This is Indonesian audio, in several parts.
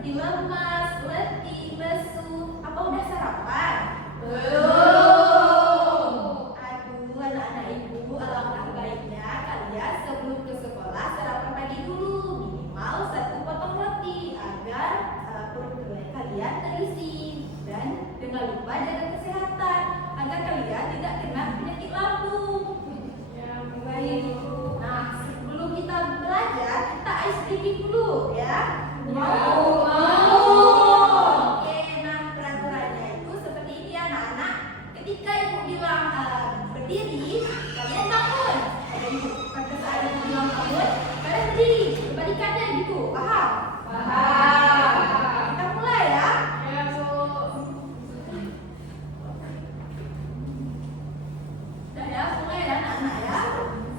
seperti lemas, letih, lesu. Apa udah sarapan? Belum. Aduh, anak-anak ibu, alangkah baiknya kalian sebelum ke sekolah sarapan pagi dulu, minimal 1 potong roti agar perut kalian terisi. Dan jangan lupa jaga kesehatan agar kalian tidak kena penyakit lambung. Ya, Baik. Nah, sebelum kita belajar, kita ice breaking dulu ya. Mau. Oke, nah peraturannya itu seperti ini ya anak-anak. Ketika ibu bilang berdiri, kalian bangun. Pada saat ibu bilang bangun, kalian berdiri. Kebalikannya gitu, paham? Paham. Kita mulai ya. Ya, Bu. Udah ya, mulai ya anak-anak ya.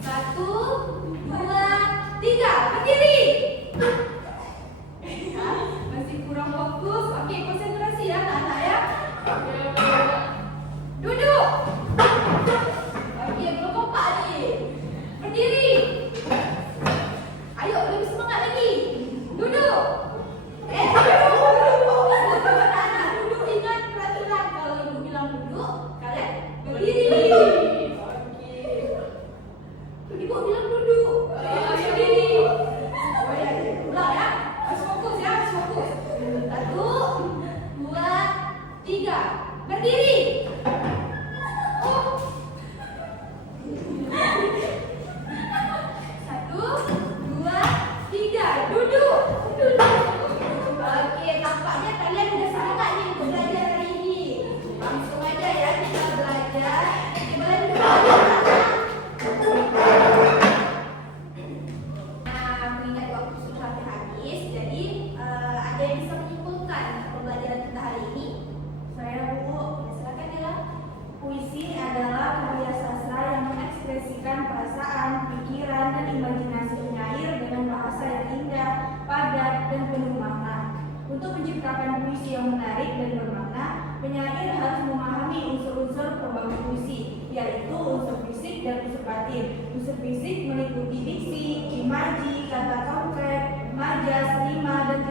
1, 2, 3, berdiri. Ya, masih kurang fokus. Oke, konsentrasi ya anak-anak ya. Ya, Bu. Duduk. Oke, belum kompak nih. Berdiri. Ayo, lebih semangat lagi. Duduk. Duduk. Anak-anak, duduk. Ingat peraturan. Kalau ibu bilang duduk, kalian berdiri. Oke. Ibu bilang duduk. Berdiri. Oh ya, ulang ya. Harus fokus ya, harus fokus. 1, 2, 3. Berdiri. Satu, dua, tiga, duduk. Oke, tampaknya kalian udah semangat nih untuk belajar hari ini. Langsung aja ya kita belajar. Boleh duduk aja. Nah, mengingat waktu sudah hampir habis, jadi ada yang bisa menyimpulkan pembelajaran kita hari ini? Saya Bu, silakan ya. Puisi adalah karya sastra yang mengekspresikan perasaan, pikiran, dan imajinasi penyair dengan bahasa yang indah, padat, dan penuh makna. Untuk menciptakan puisi yang menarik dan bermakna, penyair harus memahami unsur-unsur pembangun puisi, yaitu unsur fisik dan unsur batin. Unsur fisik meliputi diksi, imaji, kata konkret, majas, rima, dan